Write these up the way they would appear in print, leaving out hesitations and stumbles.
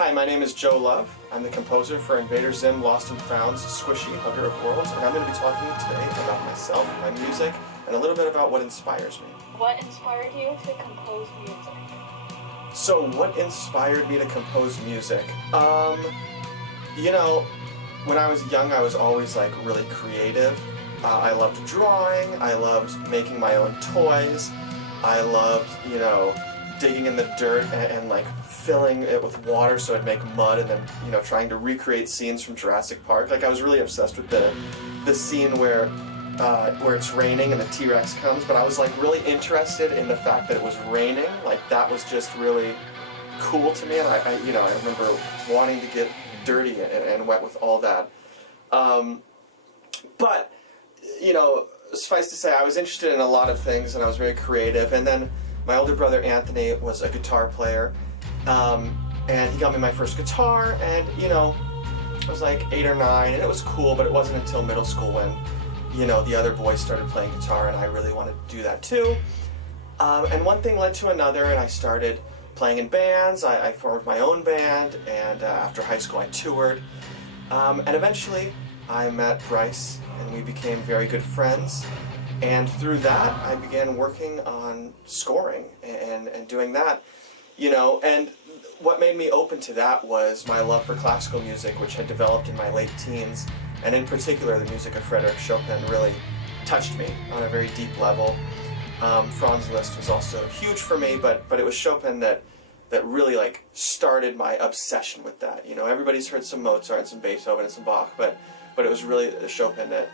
Hi, my name is Joe Love. I'm the composer for Invader Zim Lost and Found's Squishy Hugger of Worlds, and I'm going to be talking today about myself, my music, and a little bit about what inspires me. What inspired you to compose music? So, what inspired me to compose music? When I was young, I was always really creative. I loved drawing, I loved making my own toys, I loved, digging in the dirt and filling it with water so it'd make mud, and then trying to recreate scenes from Jurassic Park. I was really obsessed with the scene where it's raining and the T-Rex comes, but I was really interested in the fact that it was raining. That was just really cool to me, and I remember wanting to get dirty and wet with all that. But suffice to say, I was interested in a lot of things, and I was very creative. And then my older brother Anthony was a guitar player, and he got me my first guitar, and I was 8 or 9, and it was cool, but it wasn't until middle school when the other boys started playing guitar, and I really wanted to do that too. And one thing led to another, and I started playing in bands. I formed my own band, and after high school I toured, and eventually I met Bryce, and we became very good friends. And through that, I began working on scoring and doing that, and what made me open to that was my love for classical music, which had developed in my late teens, and in particular, the music of Frédéric Chopin really touched me on a very deep level. Franz Liszt was also huge for me, but it was Chopin that really started my obsession with that. Everybody's heard some Mozart and some Beethoven and some Bach, but it was really the Chopin that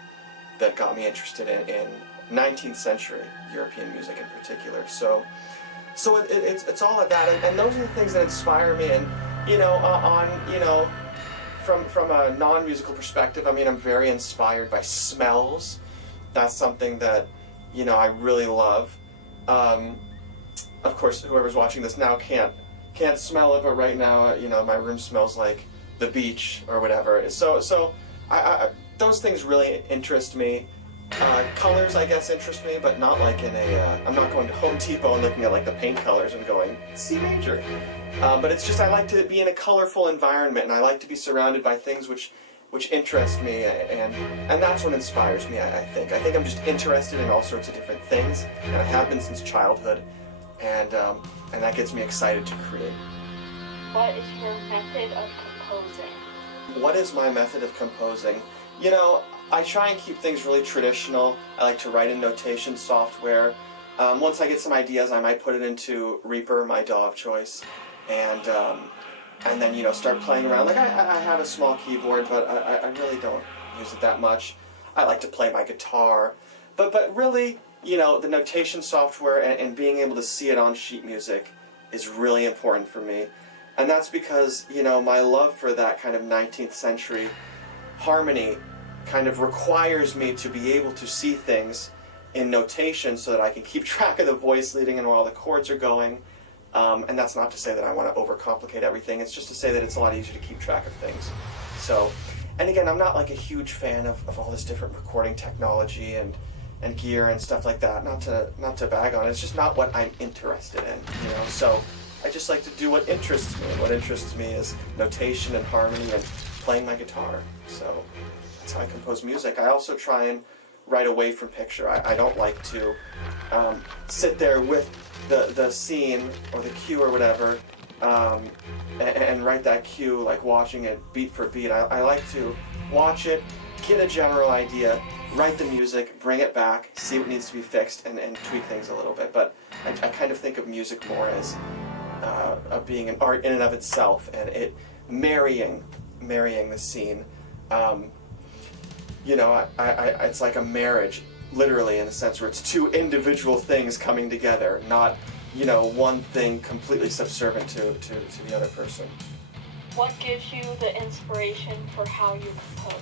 got me interested in 19th century European music in particular. So it's all of that, and those are the things that inspire me. And from a non-musical perspective, I'm very inspired by smells. That's something that I really love. Of course, whoever's watching this now can't smell it, but right now my room smells like the beach or whatever. So I those things really interest me. Colors, I guess, interest me, but not I'm not going to Home Depot and looking at the paint colors and going C major. But it's just I like to be in a colorful environment, and I like to be surrounded by things which interest me, and that's what inspires me. I think I'm just interested in all sorts of different things, and I have been since childhood, and that gets me excited to create. What is your method of composing? What is my method of composing? I try and keep things really traditional. I like to write in notation software. Once I get some ideas, I might put it into Reaper, my DAW of choice, and then start playing around. I have a small keyboard, but I really don't use it that much. I like to play my guitar, but really, the notation software and being able to see it on sheet music is really important for me, and that's because my love for that kind of 19th century harmony kind of requires me to be able to see things in notation so that I can keep track of the voice leading and where all the chords are going. And that's not to say that I want to overcomplicate everything. It's just to say that it's a lot easier to keep track of things. So, and again, I'm not a huge fan of all this different recording technology and gear and stuff like that. Not to bag on it. It's just not what I'm interested in. So I just like to do what interests me. And what interests me is notation and harmony and playing my guitar. So that's how I compose music. I also try and write away from picture. I don't like to sit there with the scene or the cue or whatever and write that cue watching it beat for beat. I like to watch it, get a general idea, write the music, bring it back, see what needs to be fixed, and tweak things a little bit. But I kind of think of music more as being an art in and of itself, and it marrying the scene. It's like a marriage, literally, in the sense where it's two individual things coming together, not, one thing completely subservient to the other person. What gives you the inspiration for how you compose?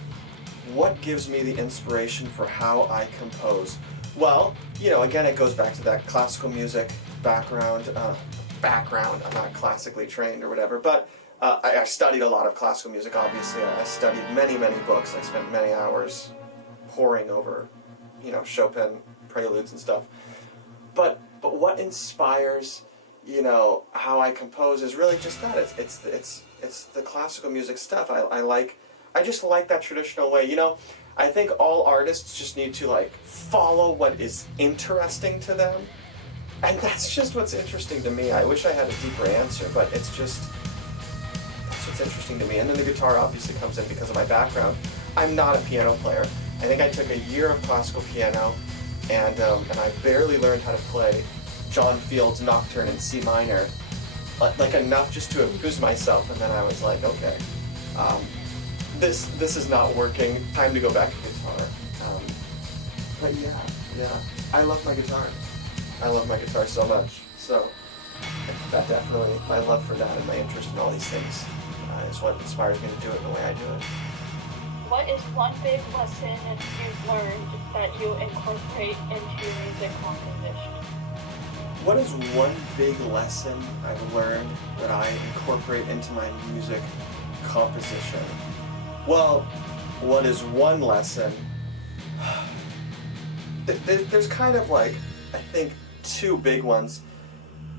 What gives me the inspiration for how I compose? Well, again, it goes back to that classical music background. I'm not classically trained or whatever, but I studied a lot of classical music, obviously. I studied many, many books. I spent many hours poring over, Chopin preludes and stuff. But what inspires you know, how I compose is really just that. It's the classical music stuff. I just like that traditional way. You know, I think all artists just need to like follow what is interesting to them. And that's just what's interesting to me. I wish I had a deeper answer, but it's just, that's what's interesting to me. And then the guitar obviously comes in because of my background. I'm not a piano player. I think I took a year of classical piano, and I barely learned how to play John Field's Nocturne in C minor, like enough just to amuse myself. And then I was like, okay, this is not working. Time to go back to guitar. But yeah, I love my guitar. I love my guitar so much. So that definitely, my love for that and my interest in all these things is what inspires me to do it the way I do it. What is one big lesson you've learned that you incorporate into your music composition? What is one big lesson I've learned that I incorporate into my music composition? Well, what is one lesson? There's kind of like, I think, two big ones.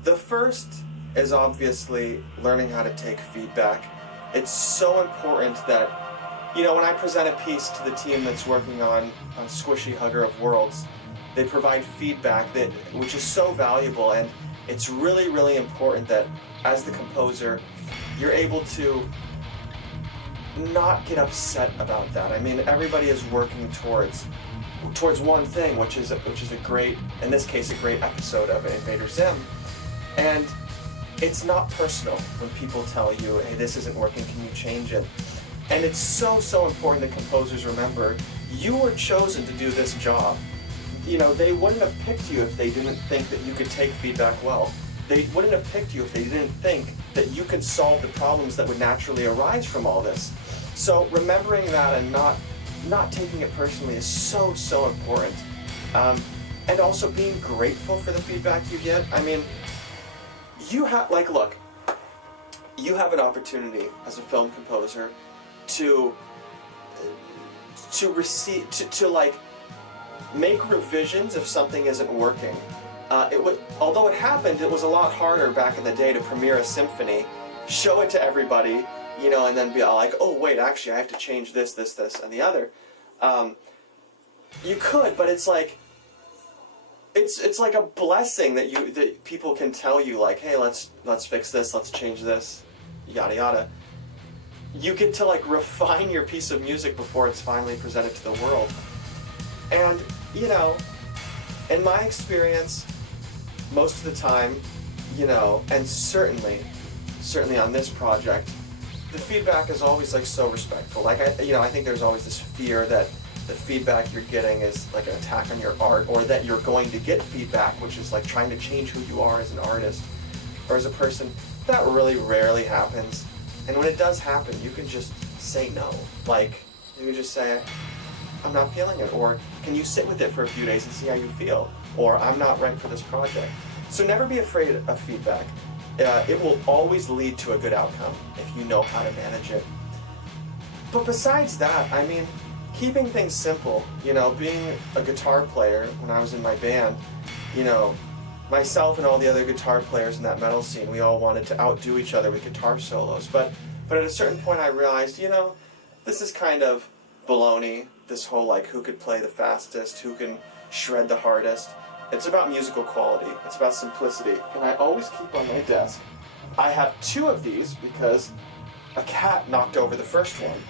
The first is obviously learning how to take feedback. It's so important that, you know, when I present a piece to the team that's working on Squishy Hugger of Worlds, they provide feedback which is so valuable, and it's really, really important that as the composer, you're able to not get upset about that. I mean, everybody is working towards one thing, which is a great, in this case, a great episode of Invader Zim, and it's not personal when people tell you, hey, this isn't working, can you change it? And it's so, so important that composers remember, you were chosen to do this job. You know, they wouldn't have picked you if they didn't think that you could take feedback well. They wouldn't have picked you if they didn't think that you could solve the problems that would naturally arise from all this. So remembering that and not taking it personally is so, so important. And also being grateful for the feedback you get. I mean, you have, like, look, you have an opportunity as a film composer to receive, to like, make revisions if something isn't working. Although it happened, it was a lot harder back in the day to premiere a symphony, show it to everybody, you know, and then be all like, oh wait, actually I have to change this, this, this, and the other. You could, but it's like, it's like a blessing that people can tell you, like, hey, let's fix this, let's change this, yada yada. You get to like refine your piece of music before it's finally presented to the world. And, you know, in my experience, most of the time, you know, and certainly on this project, the feedback is always like so respectful. Like, I think there's always this fear that the feedback you're getting is like an attack on your art, or that you're going to get feedback, which is like trying to change who you are as an artist or as a person. That really rarely happens. And when it does happen, you can just say no. Like, you can just say, I'm not feeling it, or can you sit with it for a few days and see how you feel, or I'm not right for this project. So never be afraid of feedback. It will always lead to a good outcome if you know how to manage it. But besides that, I mean, keeping things simple, you know, being a guitar player when I was in my band, you know, myself and all the other guitar players in that metal scene, we all wanted to outdo each other with guitar solos. But at a certain point I realized, you know, this is kind of baloney, this whole like who could play the fastest, who can shred the hardest. It's about musical quality, it's about simplicity. And I always keep on my desk, I have two of these because a cat knocked over the first one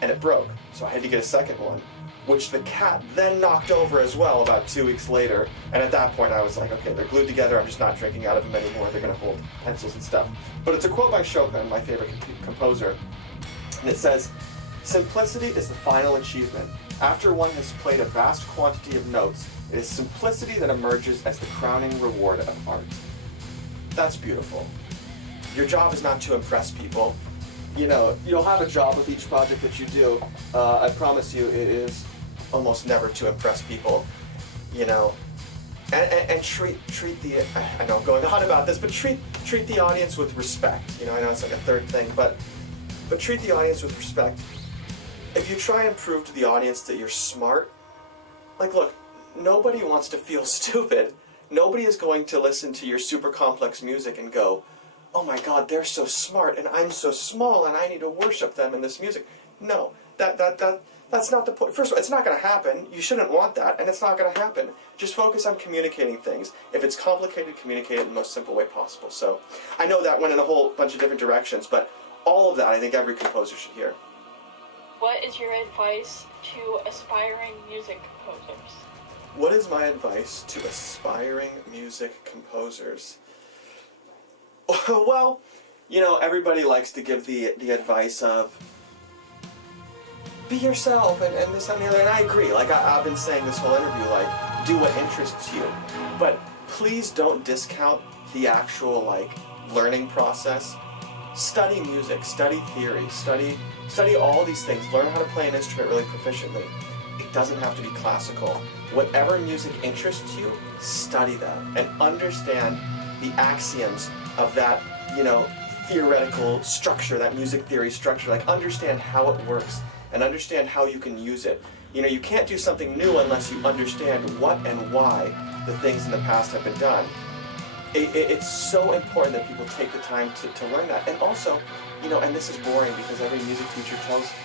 and it broke. So I had to get a second one, which the cat then knocked over as well about 2 weeks later. And at that point I was like, okay, they're glued together, I'm just not drinking out of them anymore, they're gonna hold pencils and stuff. But it's a quote by Chopin, my favorite composer, and it says, "Simplicity is the final achievement. After one has played a vast quantity of notes, it is simplicity that emerges as the crowning reward of art." That's beautiful. Your job is not to impress people. You know, you'll have a job with each project that you do. I promise you, it is almost never to impress people. You know, and treat the. I know I'm going on about this, but treat the audience with respect. You know, I know it's like a third thing, but treat the audience with respect. If you try and prove to the audience that you're smart, like, look, nobody wants to feel stupid. Nobody is going to listen to your super complex music and go, oh my God, they're so smart and I'm so small and I need to worship them in this music. No, that's not the point. First of all, it's not going to happen. You shouldn't want that, and it's not going to happen. Just focus on communicating things. If it's complicated, communicate it in the most simple way possible. So I know that went in a whole bunch of different directions, but all of that I think every composer should hear. What is your advice to aspiring music composers? What is my advice to aspiring music composers? Well, you know, everybody likes to give the advice of be yourself and this and the other, and I agree. Like I've been saying this whole interview, like do what interests you, but please don't discount the actual like learning process. Study music, study theory, study all these things. Learn how to play an instrument really proficiently. It doesn't have to be classical. Whatever music interests you, study that and understand the axioms of that, you know, theoretical structure, that music theory structure. Like understand how it works and understand how you can use it. You know, you can't do something new unless you understand what and why the things in the past have been done. It's so important that people take the time to learn that. And also, you know, and this is boring because every music teacher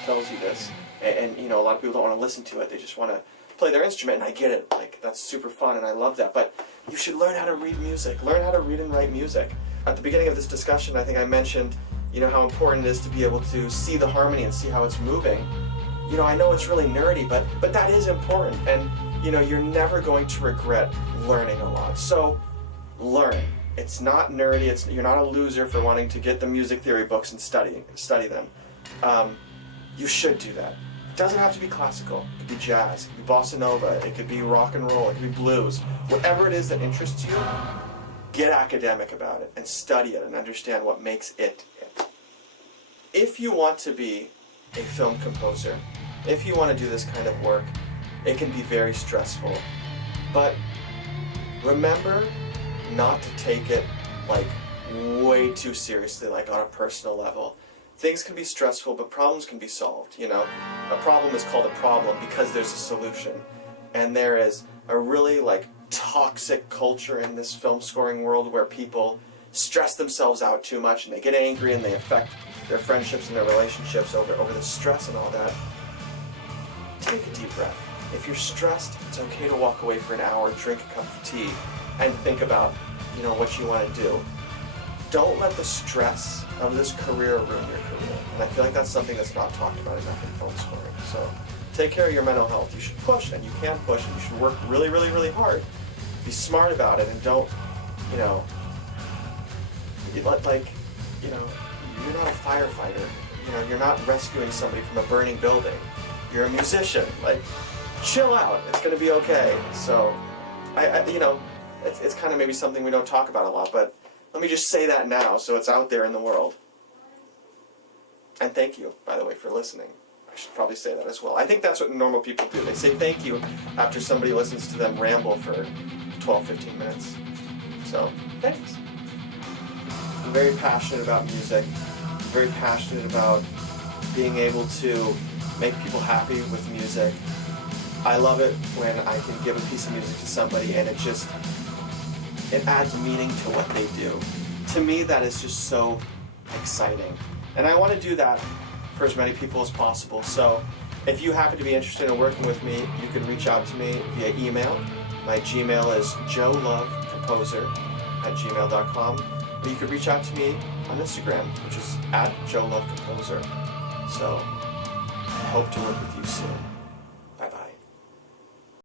tells you this, and you know, a lot of people don't want to listen to it. They just want to play their instrument, and I get it. Like, that's super fun, and I love that. But you should learn how to read music. Learn how to read and write music. At the beginning of this discussion, I think I mentioned, you know, how important it is to be able to see the harmony and see how it's moving. You know, I know it's really nerdy, but that is important. And, you know, you're never going to regret learning a lot. So, learn. It's not nerdy. You're not a loser for wanting to get the music theory books and study them. You should do that. It doesn't have to be classical. It could be jazz. It could be bossa nova. It could be rock and roll. It could be blues. Whatever it is that interests you, get academic about it and study it and understand what makes it it. If you want to be a film composer, if you want to do this kind of work, it can be very stressful. But remember not to take it like way too seriously, like on a personal level. Things can be stressful, but problems can be solved, you know. A problem is called a problem because there's a solution. And there is a really like toxic culture in this film scoring world where people stress themselves out too much and they get angry and they affect their friendships and their relationships over the stress and all that. Take a deep breath. If you're stressed, it's okay to walk away for an hour, drink a cup of tea, and think about, you know, what you want to do. Don't let the stress of this career ruin your career. And I feel like that's something that's not talked about enough in film scoring. So take care of your mental health. You should push, and you can push, and you should work really, really, really hard. Be smart about it, and don't, you know, like, you know, you're not a firefighter. You know, you're not rescuing somebody from a burning building. You're a musician. Like, chill out. It's going to be okay. So, I you know, it's kind of maybe something we don't talk about a lot, but let me just say that now so it's out there in the world. And thank you, by the way, for listening. I should probably say that as well. I think that's what normal people do. They say thank you after somebody listens to them ramble for 12, 15 minutes. So, thanks. I'm very passionate about music. I'm very passionate about being able to make people happy with music. I love it when I can give a piece of music to somebody and it adds meaning to what they do. To me, that is just so exciting. And I want to do that for as many people as possible. So if you happen to be interested in working with me, you can reach out to me via email. My Gmail is joelovecomposer@gmail.com. Or you can reach out to me on Instagram, which is @joelovecomposer. So I hope to work with you soon.